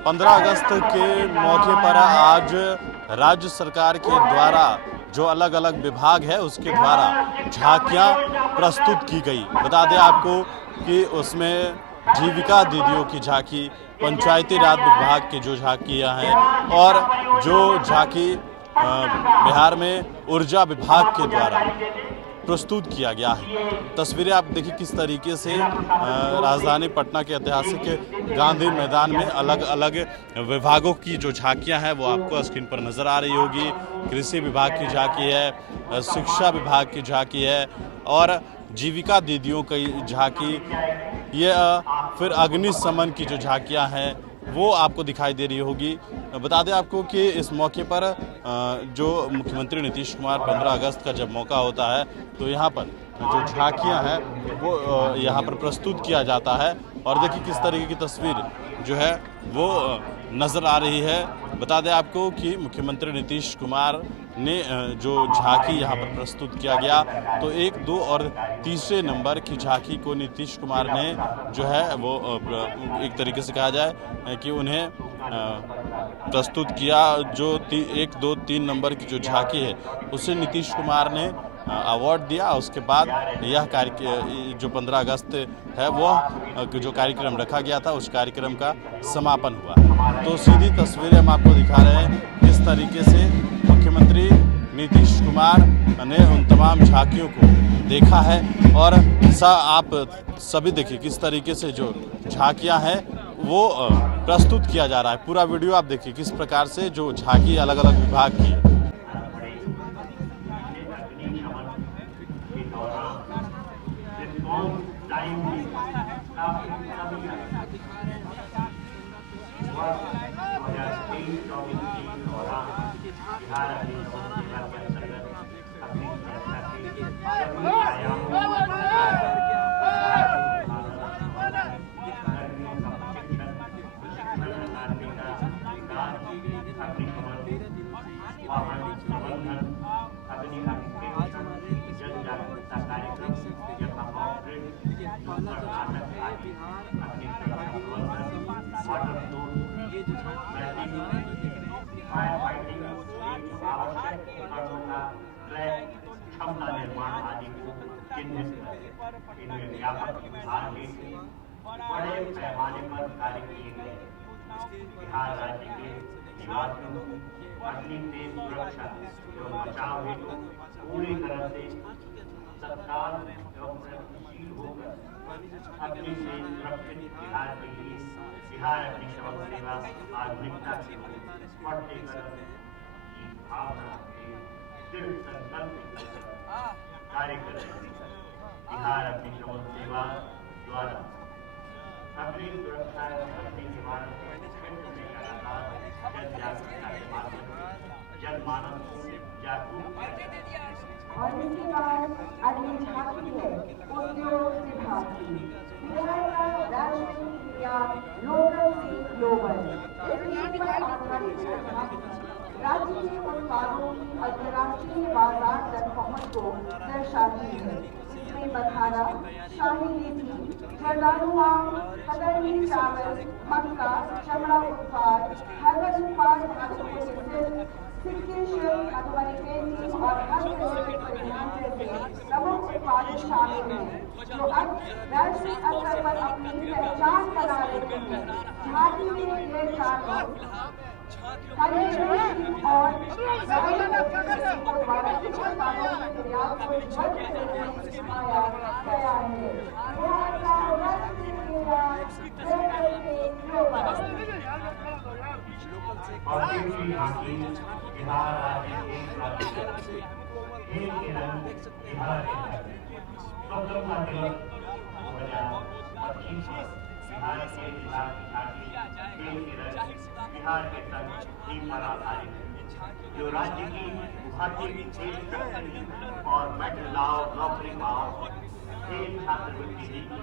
15 अगस्त के मौके पर आज राज्य सरकार के द्वारा जो अलग अलग विभाग है उसके द्वारा झांकियां प्रस्तुत की गई। बता दें आपको कि उसमें जीविका दीदियों की झांकी, पंचायती राज विभाग की जो झांकियां हैं और जो झांकी बिहार में ऊर्जा विभाग के द्वारा प्रस्तुत किया गया है। तस्वीरें आप देखिए किस तरीके से राजधानी पटना के ऐतिहासिक गांधी मैदान में अलग अलग विभागों की जो झांकियां हैं वो आपको स्क्रीन पर नजर आ रही होगी। कृषि विभाग की झांकी है, शिक्षा विभाग की झांकी है और जीविका दीदियों की झांकी, ये फिर अग्निशमन की जो झांकियां हैं वो आपको दिखाई दे रही होगी। बता दें आपको कि इस मौके पर जो मुख्यमंत्री नीतीश कुमार 15 अगस्त का जब मौका होता है तो यहाँ पर जो झांकियाँ हैं वो यहाँ पर प्रस्तुत किया जाता है। और देखिए किस तरीके की तस्वीर जो है वो नज़र आ रही है। बता दें आपको कि मुख्यमंत्री नीतीश कुमार ने जो झांकी यहाँ पर प्रस्तुत किया गया तो 1, 2 और तीसरे नंबर की झांकी को नीतीश कुमार ने जो है वो एक तरीके से कहा जाए कि उन्हें प्रस्तुत किया। जो 1, 2, 3 नंबर की जो झांकी है उसे नीतीश कुमार ने अवार्ड दिया। उसके बाद यह जो 15 अगस्त है वो जो कार्यक्रम रखा गया था उस कार्यक्रम का समापन हुआ। तो सीधी तस्वीरें हम आपको दिखा रहे हैं किस तरीके से मुख्यमंत्री नीतीश कुमार ने उन तमाम झांकियों को देखा है। और आप सभी देखिए किस तरीके से जो झांकियां हैं वो प्रस्तुत किया जा रहा है। पूरा वीडियो आप देखिए किस प्रकार से जो झांकी अलग अलग विभाग की है। क्षमता निर्माण आदि को चिन्हित कर इनमें व्यापक विभाग के बड़े पैमाने पर कार्य किए गए। बिहार राज्य के निवासियों को अपनी देश सुरक्षा एवं बचाव हेतु पूरी तरह से तत्काल एवं प्रगतिशील होकर अपनी देश सुरक्षित बिहार के लिए बिहार अग्निशमन सेवा आधुनिकता के स्पष्टीकरण की भावना के दृढ़ संकल्प कार्य कर रहे हैं। बिहार अग्निशमन सेवा द्वारा अग्नि सुरक्षा एवं अग्नि निवारण के क्षेत्र में लगातार जन जागरूकता के माध्यम से जनमानस को जागरूक किया। और इसके बाद अगली झांकी है उद्योग विभाग की। बिहार का वैश्विक या लोकल से ग्लोबल इस पर आधारित राज्य के उत्पादों की अंतर्राष्ट्रीय बाजार तक पहुंच को दर्शाती है। इसमें मखाना, शाही लीची, जर्दालू आम, कतरनी चावल, मक्का, चमड़ा उत्पाद, हर्बल उत्पाद, सिक्के शिल्प, मधुबनी पेंटिंग और हस्तनिर्मित परिधान जैसे प्रमुख उत्पाद शामिल हैं, जो अब वैश्विक स्तर पर अपनी पहचान बना रहे हैं। झांकी में ये चारों और द्वारा कुछ उत्पादों के निर्यात को वर्ष में सिखाया गया है। बिहार राज्य के रंग बिहार स्वतंत्रता दिवस 2025 बिहार के बिहार के संग पर आधारित है, जो राज्य की उभरती खेल और मेडल लाओ, नौकरी पाओ, खेल छात्रवृत्ति नीति,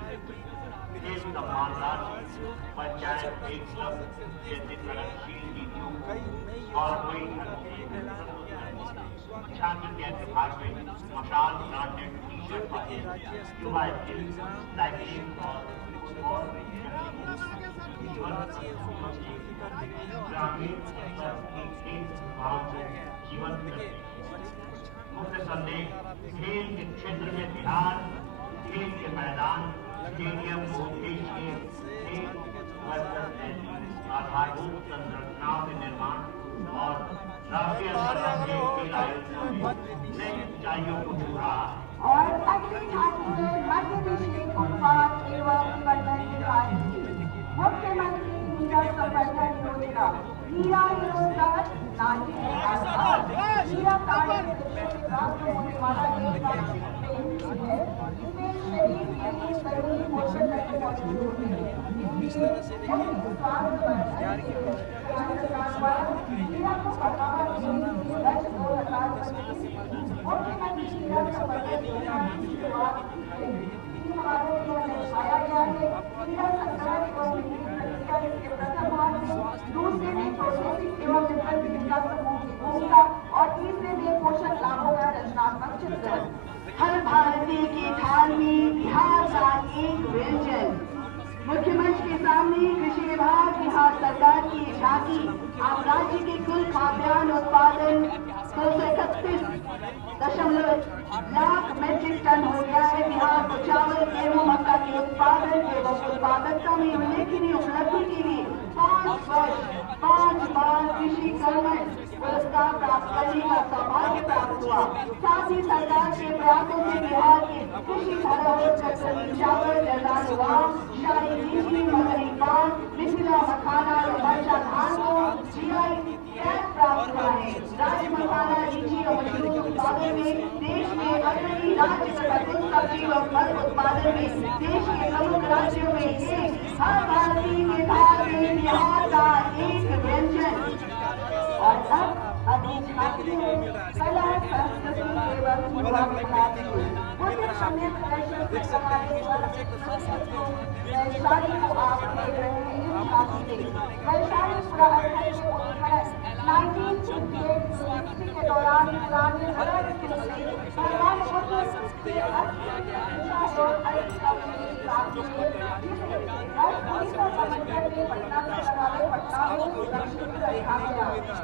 खेल सम्मान राशि, पंचायत एक क्लब जैसे प्रगतिशील नीतियों और छात्र के विभाग में मशाल नाट्य टीचर पाए युवा साइकिलिंग और संरचनाओं के निर्माण और राष्ट्रीय अंतर्राष्ट्रीय खेल आयोजनों में नई ऊंचाइयों को छू रहा है। और अगली झांकी में मध्य विषय उत्पाद एवं प्रबंधन विभाग की मुख्यमंत्री नीरा संवर्धन योजना नीरा रोजगार नारी है आधार नीरा कार्य से प्राप्त होने वाला एक वार्षिक पेंशन है। इसमें शरीर के लिए सभी पोषक तत्व मौजूद होते हैं। इसलिए स्वास्थ्य वर्धन के सरकार द्वारा नीरा को बढ़ावा देने के लिए वर्ष 2025 मुख्यमंत्री नीरा संवर्धन योजना की शुरुआत की है। भारत में दर्शाया गया है नीरा सरकार एवं प्रक्रिया इसके प्रथम भाग में, दूसरे में प्रोसेसिंग एवं विपणन विकास समूह की भूमिका और तीसरे में पोषक लाभों का रचनात्मक चित्रण। हर भारतीय की थाल में बिहार का एक व्यंजन। मुख्यमंत्री के सामने कृषि विभाग बिहार सरकार की झांकी। अब राज्य के कुल खाद्यान्न उत्पादन 231.0 लाख मीट्रिक टन हो गया है। बिहार को चावल गेहूं मक्का के उत्पादन एवं उत्पादकता में उल्लेखनीय उपलब्धि के लिए 5 बार कृषि कर्मण पुरस्कार प्राप्त करने का सौभाग्य प्राप्त हुआ। साथ ही सरकार के प्रयासों से बिहार के कृषि धरोहर चावल जर्दालुआ शाही लीची मगरी पान मिथिला मखाना और मरचा धान को जीआई टैग प्राप्त हुआ है। राज्य मखाना लीची और मशरूम उत्पादन में देश में अग्रणी राज्य तथा कुछ सब्जी और फल उत्पादन में देश के प्रमुख राज्यों में एक। हर भारतीय के थाल में बिहार का एक व्यंजन। और अब अगली झांकी में कला संस्कृति एवं युवा विभाग की मुख्य समय प्रदर्शन से लगाने वाला वैशाली को आप देख रहे हैं। इस झांकी में वैशाली पुरातन के उत्खनन 1958 के दौरान पुराने नगर से भगवान बुद्ध के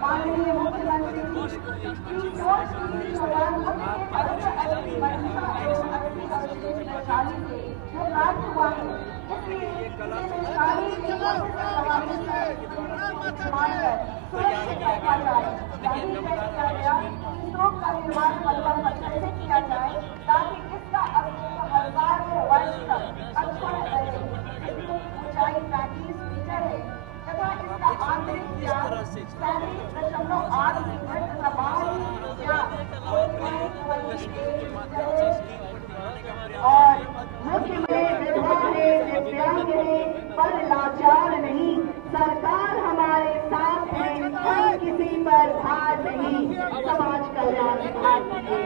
माननीय मुख्यमंत्री वैशाली से जो प्राप्त हुआ है, इसलिए वैशाली के सुरक्षित रखा जाए। यही तय किया गया स्तूप का निर्माण मलबा पत्थर से किया जाए ताकि इसका अवशेष हजारों वर्ष तक अक्षर रहे। इसकी ऊंचाई 35 मीटर है तथा इसका आंतरिक व्यास 37.8 मीटर तथा बाहरी व्यास 1.1 और मुख्यमंत्री विधवाएं दिव्यांगें पर लाचार नहीं, सरकार हमारे साथ है, हम किसी पर भार नहीं। समाज कल्याण विभाग की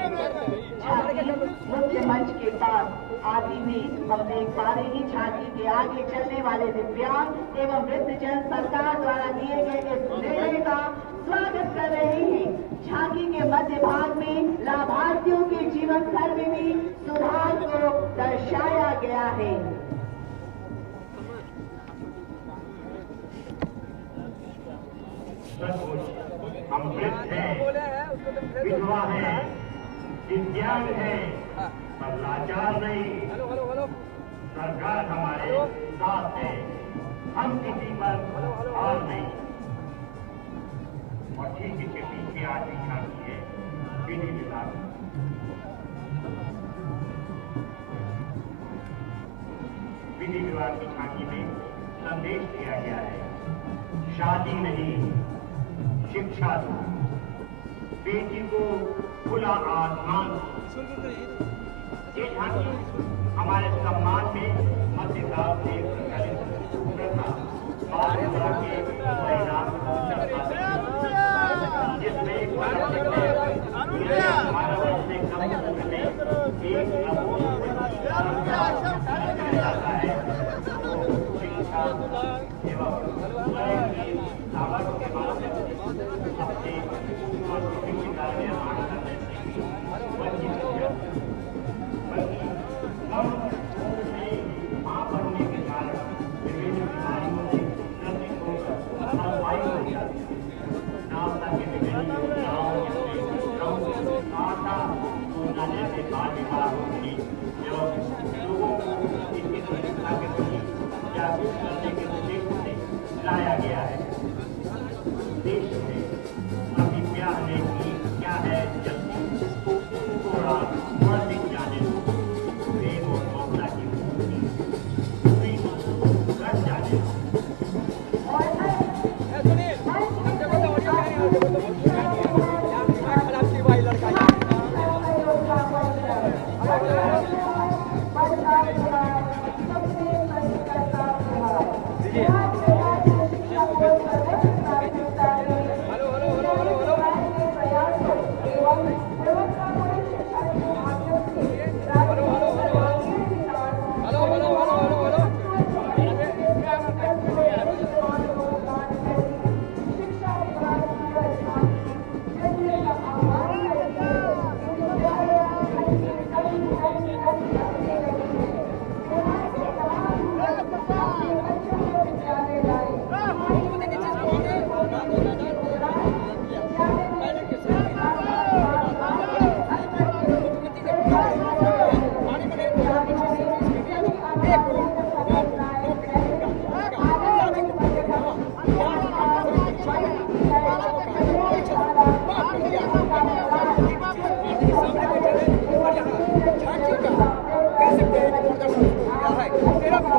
झांकी मुख्य मंच के पास आदि में हम देख पा रहे हैं। झांकी के आगे चलने वाले दिव्यांग एवं वृद्धजन सरकार द्वारा दिए गए इस निर्णय का स्वागत कर रहे हैं। झांकी के मध्य भाग में लाभार्थियों के जीवन स्तर में भी सुधार को दर्शाया गया है। हम वृद्ध हैं, विधवा हैं, दिव्यांग हैं, पर लाचार नहीं। सरकार हमारे साथ है, हम किसी पर और नहीं। और ठीक इसके पीछे आगे झांकी है विधि विभाग। विधि विभाग की झांकी में संदेश दिया गया है, शादी नहीं शिक्षा दो, बेटी को खुला आसमान। ये झांकी हमारे सम्मान में मध्य काल से प्रचलित प्रथा बाल के परिणाम जिसमें हमारा वर्ष से कम उम्र में एक जाता है। शिक्षा एवं सामर्थ्य के माध्यम से अपने संस्कृति का निर्माण करने से वंचित हो जाते हैं। बल्कि हम मां बनने के कारण विभिन्न बीमारियों से ग्रसित होकर अल्पायु हो जाती है। नामता के विभिन्न योजनाओं जैसे बाल विवाह रोकने एवं लोगों को इसकी सुरक्षा के प्रति जागरूक करने के उद्देश्य से लाया गया है।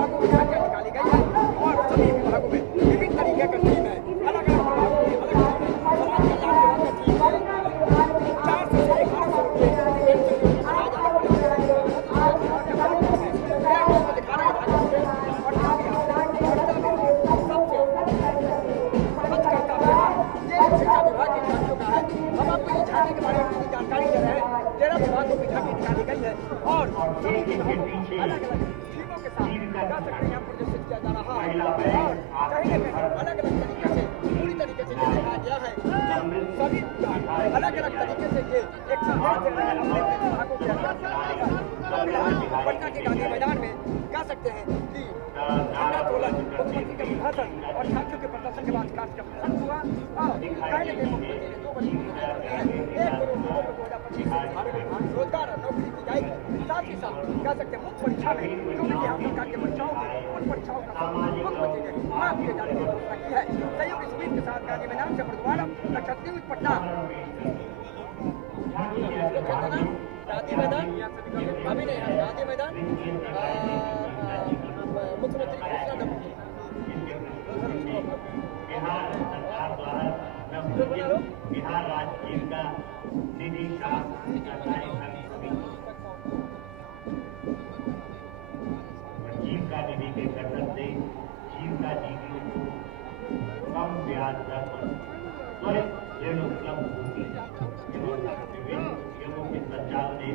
विभागों में झांकियां निकाली गई है और सभी विभागों में विभिन्न तरीके का टीम है, अलग अलग विभागों की अलग टीम है। समाज कल्याण विभाग का टीम है 400 से 1100 रुपये पेंशन योजना चलाया जा रहा है। दिखाना है और काफी शिक्षा विभाग की झांकियों का है। हम आपको ये झांकी के बारे में पूरी जानकारी दे रहे हैं। 13 विभागों की झांकी निकाली गई है और सभी विभागों को अलग अलग टीमों के साथ जा सकते हैं, यहाँ प्रदर्शित किया जा रहा है और कहीं न कहीं अलग अलग तरीके से पूरी तरीके से ये दिखाया गया है कि सभी अलग अलग तरीके से ये एक संदेश दे रहे हैं अपने अपने विभागों के अंदर। पटना के गांधी मैदान में कह सकते हैं कि झंडा तोलन, मुख्यमंत्री का अभिभाषण और झांकियों के प्रदर्शन के बाद विकास का प्रदर्शन हुआ और कहीं न कहीं मुख्यमंत्री ने 2 बड़ी घोषणा की है। 1 करोड़ लोगों को 2025 से भारत में रोजगार और नौकरी दी जाएगी। साथ ही साथ कह सकते हैं मुख्य परीक्षा में जो भी यहाँ सरकार की परीक्षाओं में उन परीक्षाओं का मुख्यमंत्री ने माफ किए जाने की घोषणा की है। सहयोगी सुमित के साथ गांधी मैदान से मृदुवाला नक्षत्र न्यूज पटना। गांधी मैदान अभी नहीं है, गांधी मैदान मुख्यमंत्री की घोषणा बिहार राज्य का निधि जीविका निधि के गठन से जीविका दीदियों को कम ब्याज दर पर त्वरित ऋण उपलब्ध होगी एवं विभिन्न नियमों के संचालन में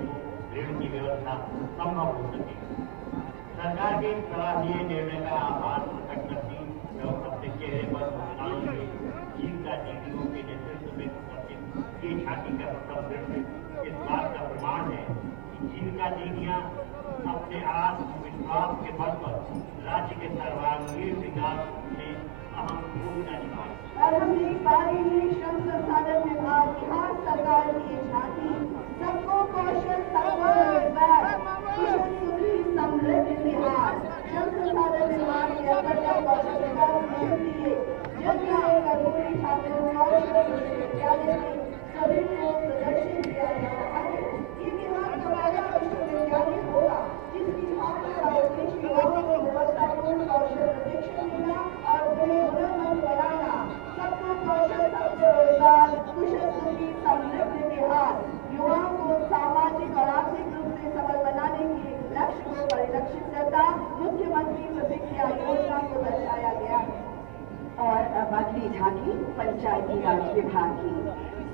ऋण की व्यवस्था संभव हो सके। सरकार के सराहनीय निर्णय का आभार प्रकट करती एवं अपने चेहरे पर जीविका दीदियों के नेतृत्व में समर्पित ये झांकी का प्रथम दृश्य इस बात का प्रमाण है कि जीविका दीदियां अपने आत्मविश्वास के बल पर राज्य के सर्वांगीण विकास में अहम भूमिका निभा। और हम देख पा रहे हैं श्रम संसाधन विभाग बिहार सरकार की झांकी सबको कौशल सबको रोजगार कुशल सुखी समृद्ध बिहार। श्रम संसाधन विभाग के अंतर्गत कौशल विकास मिशन दिए जिसमें करोड़ों छात्रों कौशल विश्वविद्यालय में सभी को प्रदर्शित किया जा रहा है। ये बिहार का पहला विश्वविद्यालय होगा जिसकी स्थापना का उद्देश्य युवाओं को गुणवत्तापूर्ण कौशल प्रशिक्षण देना और उन्हें हुनरमंद बनाना। सबको कौशल सबको रोजगार कुशल सुखी समृद्ध बिहार। युवाओं को सामाजिक और आर्थिक रूप से सबल बनाने के लक्ष्य को परिलक्षित करता मुख्यमंत्री प्रतिक्रिया योजना को दर्शाया गया है। और अब अगली झांकी पंचायती राज विभाग की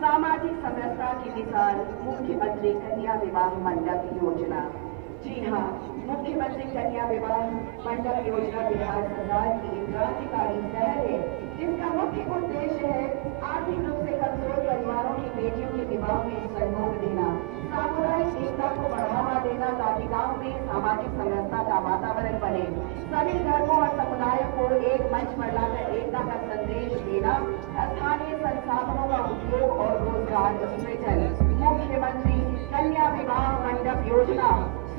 सामाजिक समरसता की मिसाल मुख्यमंत्री कन्या विवाह मंडप योजना। जी हाँ, मुख्यमंत्री कन्या विवाह मंडप योजना बिहार सरकार की एक क्रांतिकारी पहल है जिसका मुख्य उद्देश्य है आर्थिक रूप से कमजोर परिवारों की बेटियों के विवाह में सहयोग देना, सामुदायिक एकता को बढ़ावा देना ताकि गांव में सामाजिक समरसता का वातावरण बने, सभी धर्मों और समुदायों को एक मंच पर लाकर एकता का संदेश देना, स्थानीय संसाधनों का उपयोग और रोजगार सृजन। मुख्यमंत्री कन्या विवाह मंडप योजना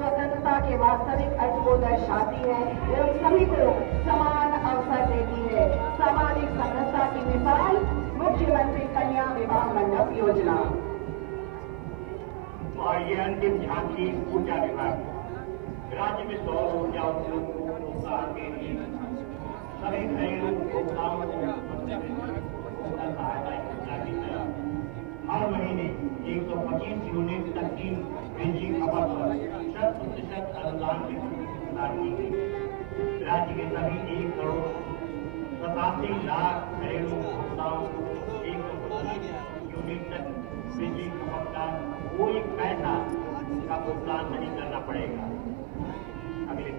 स्वतंत्रता के वास्तविक अर्थ को दर्शाती है एवं सभी को समान अवसर देती है। सामाजिक समरसता की मिसाल मुख्यमंत्री कन्या विवाह मंडप योजना। और ये अंतिम झांकी ऊर्जा विभाग राज्य में सौर ऊर्जा उद्योग को प्रोत्साहन के लिए सभी घरेलू उपभोक्ताओं को सहायता योजना की तरह हर महीने 125 यूनिट तक की बिजली खपत पर 100% अनुदान की घोषणा की गई। राज्य के सभी 1 करोड़ 87 लाख घरेलू उपभोक्ताओं को 125 यूनिट तक बिजली खपत का कोई पैसा का भुगतान नहीं करना पड़ेगा। अगले